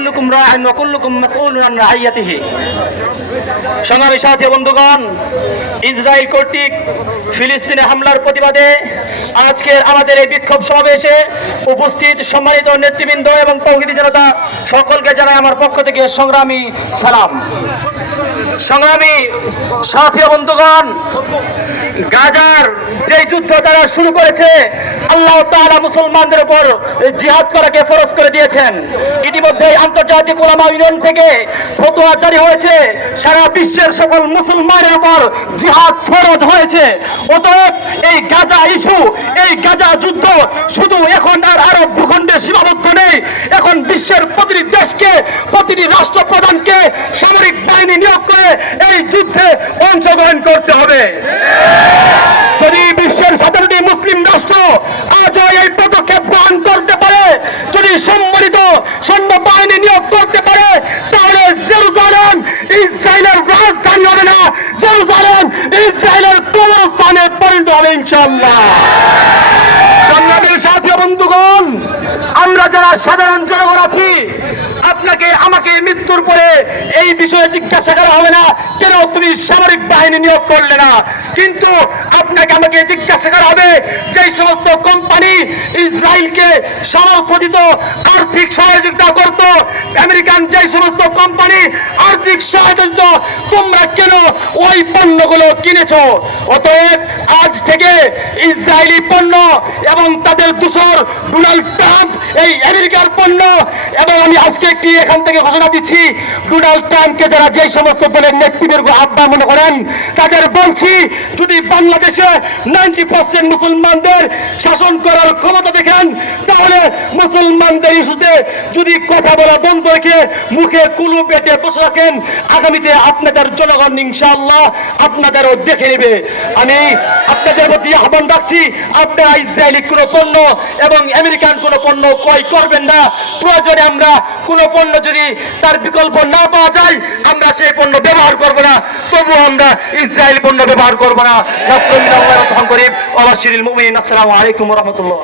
কুল্লুকুম রাইন ওয়া কুল্লুকুম মাসউলুন আন রাইয়াতিহি। সংগ্রামী সাথী বন্ধুগণ, ইসরায়েল কর্তৃক ফিলিস্তিনে হামলার প্রতিবাদে আজকে আমাদের এই বিক্ষোভ সমাবেশে উপস্থিত সম্মানিত নেতৃবৃন্দ এবং তৌহিদি জনতা সকলকে জানাই আমার পক্ষ থেকে সংগ্রামী সালাম। সংগ্রামী সাথী বন্ধুগণ, গাজার যে যুদ্ধ তারা শুরু করেছে, আল্লাহ তাআলা মুসলমানদের উপর জিহাদ করাকে ফরজ করে দিয়েছেন। ইতিমধ্যে আন্তর্জাতিক উলামা ইউনিয়ন থেকে ফতোয়া জারি হয়েছে, সারা বিশ্বের সকল মুসলমানের উপর জিহাদ ফরজ হয়েছে। অতএব এই গাজা ইস্যু, এই গাজা যুদ্ধ শুধু এখন আর আরব ভূখণ্ডে সীমাবদ্ধ নেই। এখন বিশ্বের প্রতিটি দেশকে, প্রতিটি রাষ্ট্রপ্রধানকে সামরিক বাহিনী নিয়োগ করে এই যুদ্ধে অংশগ্রহণ করতে হবে। যদি বিশ্বের 17টি মুসলিম রাষ্ট্র আজও এই পদক্ষেপ গ্রহণ করতে পারে, যদি সম্মিলিত সৈন্যবাহিনী নিয়োগ করতে পারে, তাহলে জেরুজালেম ইসরায়েলের রাজধানী হবে না, জেরুজালেম ইসরায়েলের কবরস্থানে পরিণত হবে ইনশাআল্লাহ। সংগ্রামের সাথী বন্ধুগণ, আমরা যারা সাধারণ জনগণ আছি, আপনাকে আমাকে মৃত্যুর পরে এই বিষয়ে জিজ্ঞাসা করা হবে না কেন তুমি সামরিক বাহিনী নিয়োগ করলে না, কিন্তু আপনাকে আমাকে জিজ্ঞাসা করা হবে যে সমস্ত কোম্পানি ইসরায়েলকে সমর্থ দিত, আর্থিক সহযোগিতা করত, আমেরিকান যে সমস্ত কোম্পানি আর্থিক সহযোগিতা, তোমরা কেন ওই পণ্যগুলো কিনেছো? অতএব আজ থেকে ইসরায়েলি পণ্য এবং তাদের দূষর ডোনাল্ড ট্রাম্প এই আমেরিকার পণ্য, এবং আমি আজকে একটি এখান থেকে ঘোষণা দিচ্ছি, ডোনাল্ড ট্রাম্পকে যারা যে সমস্ত দলের নেতৃত্বের আহ্বান মনে করেন, তাদের বলছি, যদি বাংলাদেশে 90% মুসলমানদের শাসন করার ক্ষমতা দেখেন, তাহলে মুসলমানদের ইস্যুতে যদি কথা বলা বন্ধ রেখে মুখে কুলু পেটে বসে রাখেন, আগামীতে আপনাদের জনগণ ইনশাআল্লাহ আপনাদেরও দেখে নেবে। আমি আপনাদের প্রতি আহ্বান রাখছি, আপনারা ইসরায়েলি কোনো পণ্য এবং আমেরিকান কোনো পণ্য ক্রয় করবেন না। প্রয়োজনে আমরা কোনো পণ্য যদি তার বিকল্প না পাওয়া যায়, আমরা সেই পণ্য ব্যবহার করব না, তবু আমরা ইসরায়েল পণ্য ব্যবহার করব না। নাসরুল্লাহ ওয়া রাহমাতুল্লাহি ওয়া বাশশিরিল মুমিনিন। আসসালামু আলাইকুম ওয়া রাহমাতুল্লাহ।